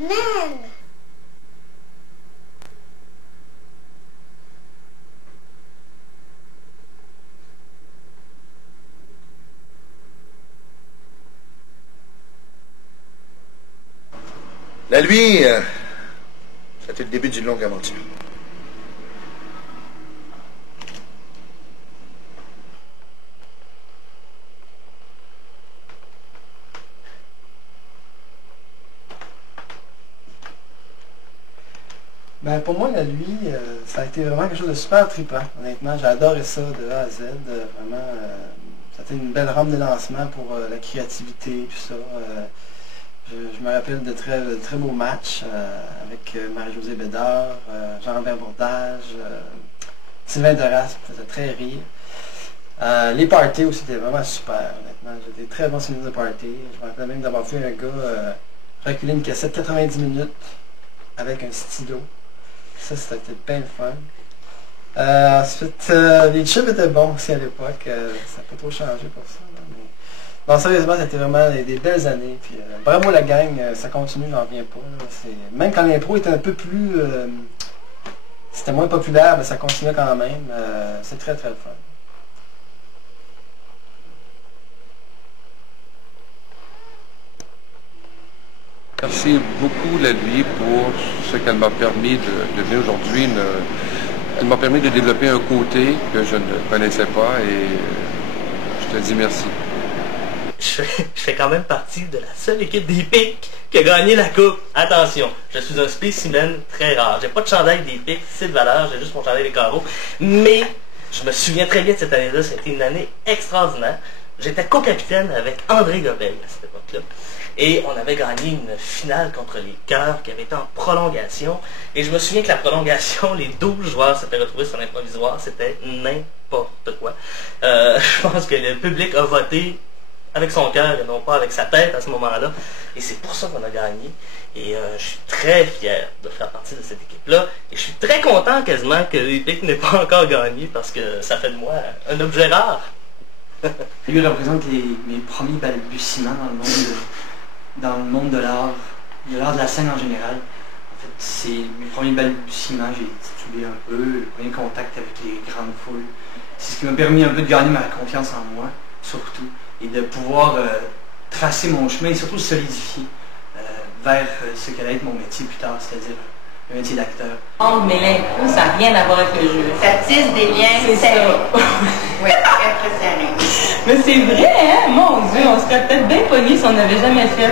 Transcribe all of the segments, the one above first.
Man. La nuit, c'était le début d'une longue aventure. Ben, pour moi, la nuit, ça a été vraiment quelque chose de super trippant. Honnêtement, j'ai adoré ça de A à Z. Vraiment, ça a été une belle rampe de lancement pour la créativité, tout ça. Je me rappelle de très beaux matchs avec Marie-Josée Bédard, Jean-Robert Bourdage, Sylvain Doras, ça faisait très rire. Les parties aussi étaient vraiment super, honnêtement. J'ai des très bons souvenirs de parties. Je me rappelle même d'avoir vu un gars reculer une cassette 90 minutes avec un stylo. Ça, c'était bien le fun. Ensuite, les chips étaient bons aussi à l'époque. Ça n'a pas trop changé pour ça. Là, mais... Non, sérieusement, c'était vraiment des belles années. Puis, bravo la gang, ça continue, j'en reviens pas. Là. Même quand l'impro était un peu plus... c'était moins populaire, mais ça continuait quand même. C'est très très le fun. Merci beaucoup la nuit pour ce qu'elle m'a permis de devenir aujourd'hui. Elle m'a permis de développer un côté que je ne connaissais pas et je te dis merci. Je fais quand même partie de la seule équipe des Pics qui a gagné la coupe. Attention, je suis un spécimen très rare. J'ai pas de chandail des Pics, c'est de valeur, j'ai juste mon chandail des carreaux. Mais je me souviens très bien de cette année-là, c'était une année extraordinaire. J'étais co-capitaine avec André Gobel à cette époque-là. Et on avait gagné une finale contre les Cœurs qui avait été en prolongation. Et je me souviens que la prolongation, les 12 joueurs s'étaient retrouvés sur l'improvisoire. C'était n'importe quoi. Je pense que le public a voté avec son cœur et non pas avec sa tête à ce moment-là. Et c'est pour ça qu'on a gagné. Et je suis très fier de faire partie de cette équipe-là. Et je suis très content quasiment que l'Epic n'ait pas encore gagné parce que ça fait de moi un objet rare. Lui représente mes premiers balbutiements dans le monde de l'art de la scène en général. En fait, c'est mes premiers balbutiements, j'ai titubé un peu, le premier contact avec les grandes foules. C'est ce qui m'a permis un peu de gagner ma confiance en moi, surtout, et de pouvoir tracer mon chemin et surtout solidifier vers ce qu'allait être mon métier plus tard, c'est-à-dire le métier d'acteur. Oh, mais l'impro, ça n'a rien à voir avec le jeu. Ça tisse des liens. C'est ça. Oui, très serré. Mais c'est vrai, hein? Mon Dieu, on serait peut-être bien pognés si on n'avait jamais fait.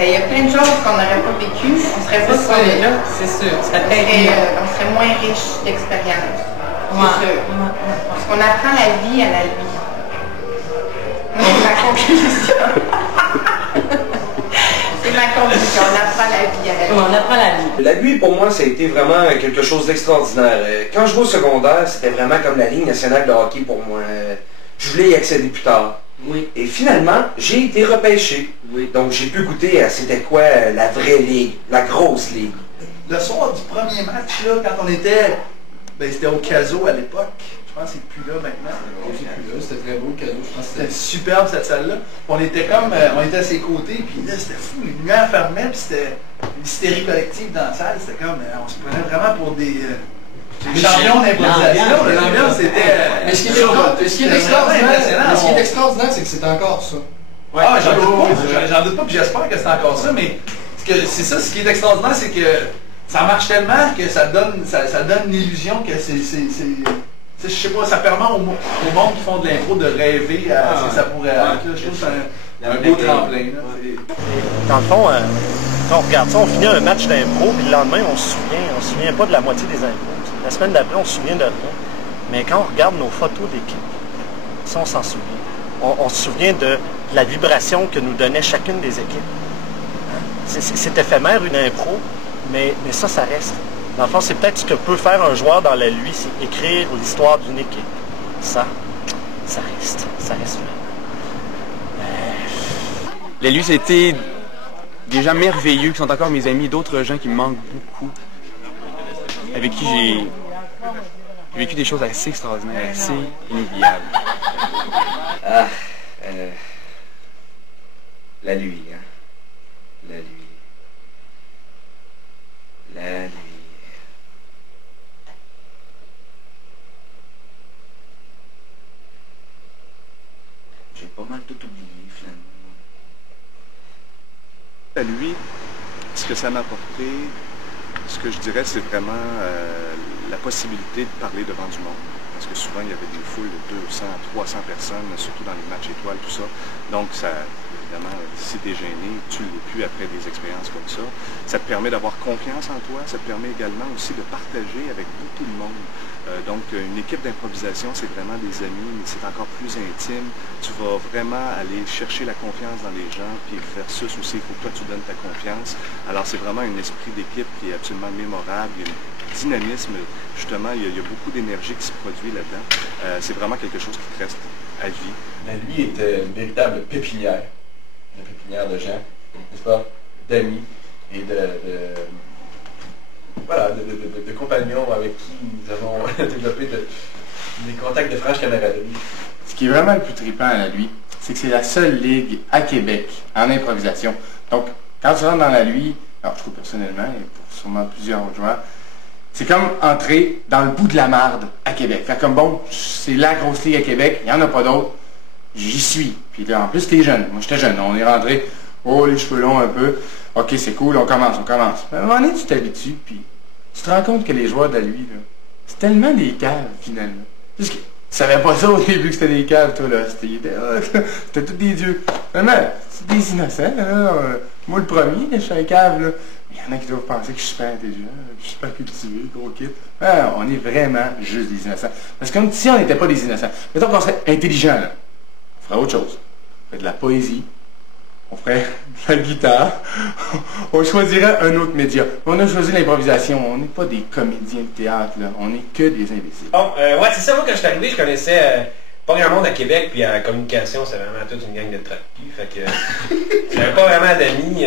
Il y a plein de choses qu'on n'aurait pas vécues. On serait pas ce qu'on est là. C'est sûr. On serait moins riche d'expérience. Ouais. C'est sûr. Parce qu'on apprend la vie à la vie. C'est ma conclusion. C'est ma conclusion. On apprend la vie à la vie. On apprend la vie. La nuit, pour moi, ça a été vraiment quelque chose d'extraordinaire. Quand je vais au secondaire, c'était vraiment comme la Ligue nationale de hockey pour moi. Je voulais y accéder plus tard. Oui. Et finalement, j'ai été repêché. Oui. Donc, j'ai pu goûter à c'était quoi la vraie ligue, la grosse ligue. Le soir du premier match, là, quand on était... Ben, c'était au Caso à l'époque. Je pense que c'est plus là maintenant. C'est plus là, c'était très beau le cadeau. Je pense que C'était superbe cette salle-là. On était on était à ses côtés, puis là c'était fou, les lumières fermaient, puis c'était une hystérie collective dans la salle. C'était comme, on se prenait vraiment pour des champions d'improvisation. L'ambiance c'était... Mais ce qui est extraordinaire, c'est que c'est encore ça. Ouais, ah, j'en doute pas, puis j'espère que c'est encore ça, mais c'est ça, ce qui est extraordinaire, c'est que ça marche tellement que ça donne l'illusion que je sais pas, ça permet au monde qui font de l'impro de rêver à ce que ça pourrait être. Là, je trouve que c'est un beau tremplin. Là, dans le fond, quand on regarde ça, on finit un match d'impro, puis le lendemain, on se souvient pas de la moitié des impros. La semaine d'après, on se souvient de rien. Mais quand on regarde nos photos d'équipe, ça, on s'en souvient. On se souvient de la vibration que nous donnait chacune des équipes. C'est éphémère, une impro, mais ça reste. Dans le fond, c'est peut-être ce que peut faire un joueur dans la nuit, c'est écrire l'histoire d'une équipe. Ça reste. Ça reste La nuit, c'était des gens merveilleux qui sont encore mes amis, d'autres gens qui me manquent beaucoup, avec qui j'ai vécu des choses assez extraordinaires, assez inoubliables. La nuit, hein? La nuit. La nuit. J'ai pas mal tout oublié, finalement. À lui, ce que ça m'a apporté, ce que je dirais, c'est vraiment la possibilité de parler devant du monde. Parce que souvent, il y avait des foules de 200 à 300 personnes, surtout dans les matchs étoiles, tout ça. Donc, ça, évidemment, si tu es gêné, tu ne l'es plus après des expériences comme ça. Ça te permet d'avoir confiance en toi. Ça te permet également aussi de partager avec beaucoup de monde. Donc, une équipe d'improvisation, c'est vraiment des amis, mais c'est encore plus intime. Tu vas vraiment aller chercher la confiance dans les gens, puis versus aussi, il faut que toi, tu donnes ta confiance. Alors, c'est vraiment un esprit d'équipe qui est absolument mémorable. Il y a un dynamisme, justement, il y a beaucoup d'énergie qui se produit là-dedans. C'est vraiment quelque chose qui te reste à vie. La nuit était une véritable pépinière. Une pépinière de gens, n'est-ce pas? D'amis et de compagnons avec qui nous avons développé des contacts de franche camaraderie. Ce qui est vraiment le plus trippant à la nuit, c'est que c'est la seule ligue à Québec en improvisation. Donc, quand tu rentres dans la nuit, alors je trouve personnellement, et pour sûrement plusieurs autres joueurs, c'est comme entrer dans le bout de la marde à Québec. Fait comme bon, c'est la grosse ligue à Québec, il n'y en a pas d'autres, j'y suis. Puis là, en plus, t'es jeune. Moi, j'étais jeune. On est rentré, oh, les cheveux longs un peu. OK, c'est cool, on commence. À un moment donné, tu t'habitues, puis tu te rends compte que les joueurs de la nuit, là, c'est tellement des caves, finalement. Parce que tu savais pas ça au début que c'était des caves, toi, là. C'était tous des dieux. Vraiment, c'est des innocents, là. Moi, le premier, je suis un cave, là. Il y en a qui doivent penser que je suis super intelligent, que je suis super cultivé, gros kit. On est vraiment juste des innocents. Parce que comme si on n'était pas des innocents. Mettons qu'on serait intelligent, là. On ferait autre chose. On ferait de la poésie. On ferait de la guitare. On choisirait un autre média. On a choisi l'improvisation. On n'est pas des comédiens de théâtre, là. On n'est que des imbéciles. Bon, ouais, c'est ça. Moi, quand je suis arrivé, je connaissais pas grand monde à Québec, puis en communication, c'est vraiment toute une gang de trapus. Fait que j'avais pas vraiment d'amis,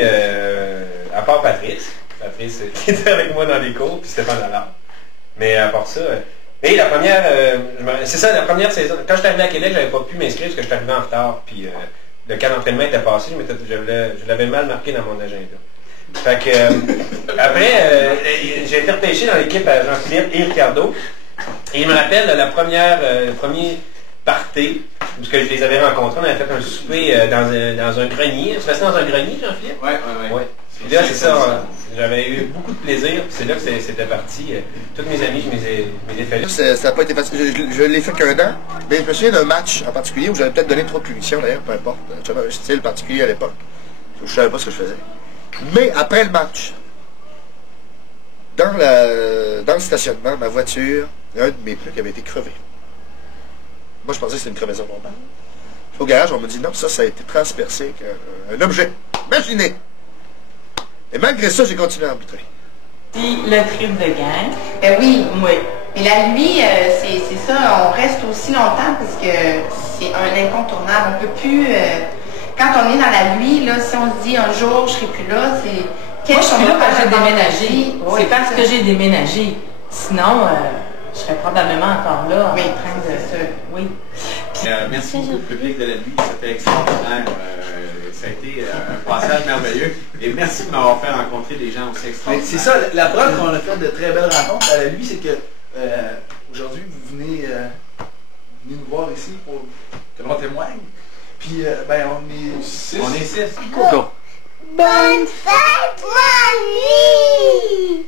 à part Patrice. Patrice qui était avec moi dans les cours, puis Stéphane Lalard. Mais à part ça... Et la première... c'est ça, la première saison. Quand je suis arrivé à Québec, j'avais pas pu m'inscrire parce que je suis arrivé en retard, puis le camp d'entraînement était passé, je l'avais mal marqué dans mon agenda. Fait que... après, j'ai été repêché dans l'équipe à Jean-Philippe et Ricardo. Et il me rappelle le premier party, où je les avais rencontrés, on avait fait un souper dans un grenier. Tu restais dans un grenier, Jean-Philippe? Oui. Puis là, c'est ça, j'avais eu beaucoup de plaisir, puis c'est là que c'était parti. Tous mes amis, je les ai fait là. Ça n'a pas été facile. Je l'ai fait qu'un an, mais je me souviens d'un match en particulier où j'avais peut-être donné trop de punitions, d'ailleurs, peu importe. J'avais un style particulier à l'époque. Je ne savais pas ce que je faisais. Mais après le match, dans le stationnement, ma voiture, un de mes pneus qui avait été crevé. Moi, je pensais que c'était une crevaison normale. Au garage, on m'a dit non, ça a été transpercé avec un objet. Imaginez! Et malgré ça, j'ai continué à arbitrer. Puis le trip de gang. Ben oui. Oui. Mais la nuit, c'est ça, on reste aussi longtemps parce que c'est un incontournable. On peut plus... quand on est dans la nuit, là, si on se dit un jour, je serai plus là, c'est... Moi, je suis là parce que j'ai déménagé. Oui, c'est parce que j'ai déménagé. Sinon, je serais probablement encore là en train de... Oui. Merci beaucoup au public de la nuit, c'était extraordinaire. Ça a été un passage merveilleux. Et merci de m'avoir fait rencontrer des gens aussi extraordinaires. C'est ça, la preuve qu'on a fait de très belles rencontres à la nuit, c'est que aujourd'hui, vous venez nous voir ici pour que l'on témoigne. Puis, on est 6. On est 6. Go! Bonne fête, la nuit!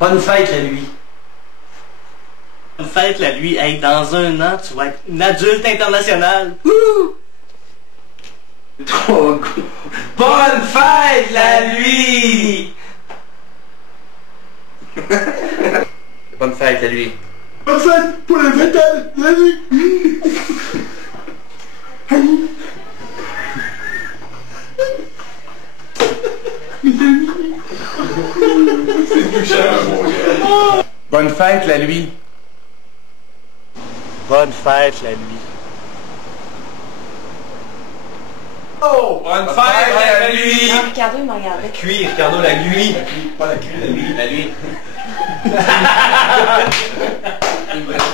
Bonne fête, la nuit! Bonne fête, la nuit! Hey, dans un an, tu vas être une adulte internationale! Wouh! Trop cool! Bonne fête, la nuit! Bonne fête, la nuit! Bonne fête pour la fête, la nuit! Bonne fête, la nuit. Bonne fête, la nuit. Oh! Bonne fête, la nuit! Non, Ricardo, il m'a regardé. Cuit, Ricardo, la nuit. Pas la cuit, la nuit. La nuit.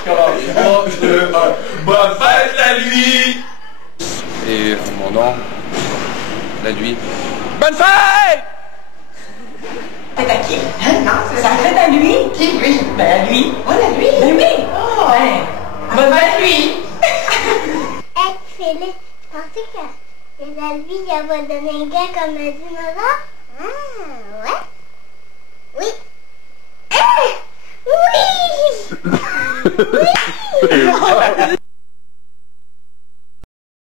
3, 2, 1. Bonne fête, la nuit! Et mon nom, la lui. Bonne fête! Fête à qui? Non, c'est ça. Fête à lui? Qui, lui? Ben, à lui. Oh, à lui? Ben oui. Oh. Ben, bonne fête à lui. Hey, Philippe, pensez que la vie, elle va donner un gars comme un dinosaure?